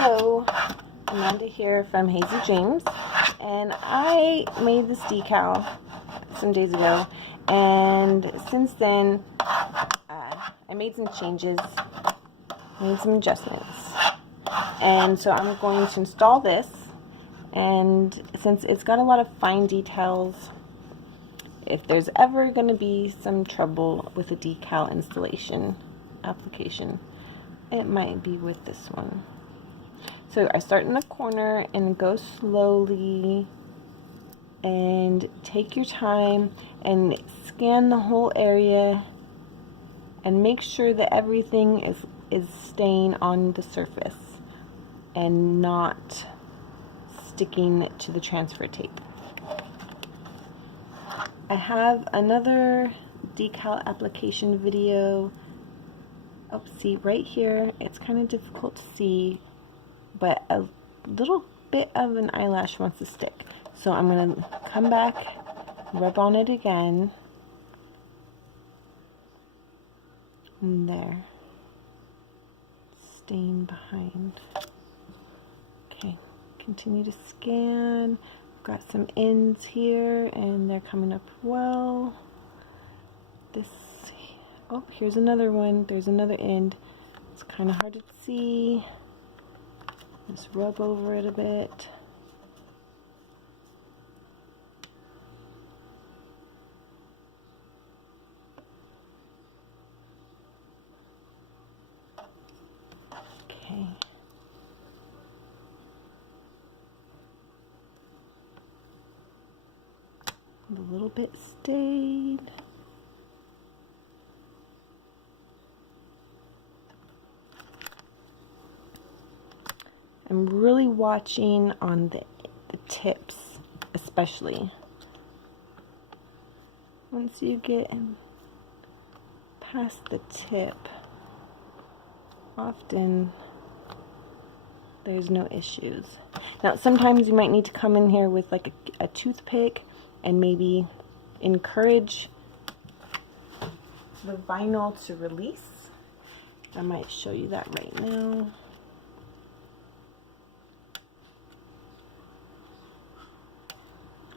Hello, Amanda here from Hazy James, and I made this decal some days ago, and since then I made some changes, made some adjustments, and so I'm going to install this. And since it's got a lot of fine details, if there's ever going to be some trouble with a decal installation application, it might be with this one. So I start in the corner and go slowly and take your time and scan the whole area and make sure that everything is staying on the surface and not sticking to the transfer tape. I have another decal application video. Oh, see right here, it's kind of difficult to see, but a little bit of an eyelash wants to stick. So I'm going to come back, rub on it again, and there, stain behind. Okay, continue to scan. I've got some ends here, and they're coming up well. Oh, here's another one. There's another end. It's kind of hard to see. Just rub over it a bit. Okay. A little bit stayed. I'm really watching on the tips, especially. Once you get past the tip, often there's no issues. Now, sometimes you might need to come in here with like a toothpick and maybe encourage the vinyl to release. I might show you that right now.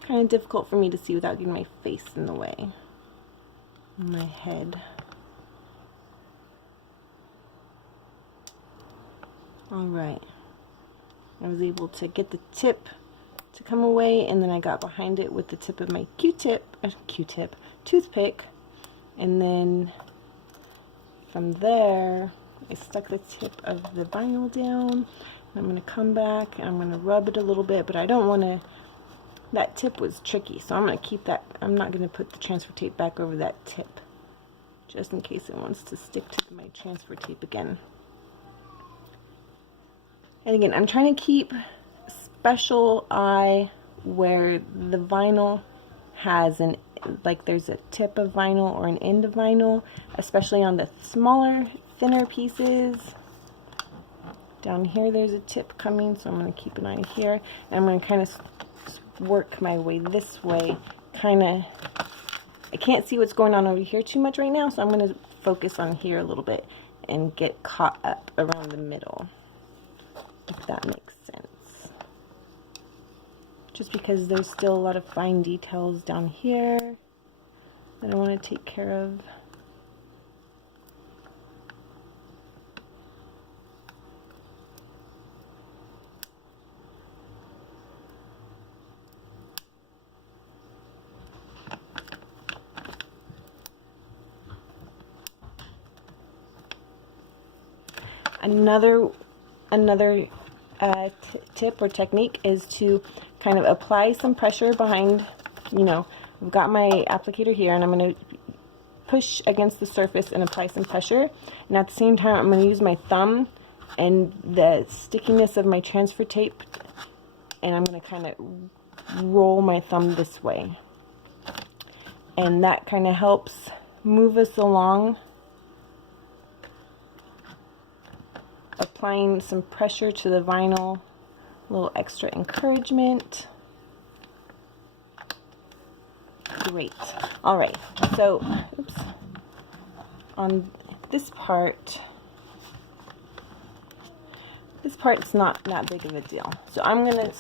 Kind of difficult for me to see without getting my face in the way, my head. Alright, I was able to get the tip to come away, and then I got behind it with the tip of my toothpick, and then from there I stuck the tip of the vinyl down. I'm going to come back and I'm going to rub it a little bit, but I don't want to. That tip was tricky, so I'm going to keep that. I'm not going to put the transfer tape back over that tip, just in case it wants to stick to my transfer tape again. And again, I'm trying to keep a special eye where the vinyl has there's a tip of vinyl or an end of vinyl, especially on the smaller, thinner pieces. Down here there's a tip coming, so I'm going to keep an eye here, and I'm going to kind of work my way this way. I can't see what's going on over here too much right now, so I'm going to focus on here a little bit and get caught up around the middle, if that makes sense. Just because there's still a lot of fine details down here that I want to take care of. Another tip or technique is to kind of apply some pressure behind, I've got my applicator here, and I'm going to push against the surface and apply some pressure, and at the same time I'm going to use my thumb and the stickiness of my transfer tape, and I'm going to kind of roll my thumb this way, and that kind of helps move us along, applying some pressure to the vinyl, a little extra encouragement. Great. Alright, so on this part, this part's not that big of a deal. So I'm going to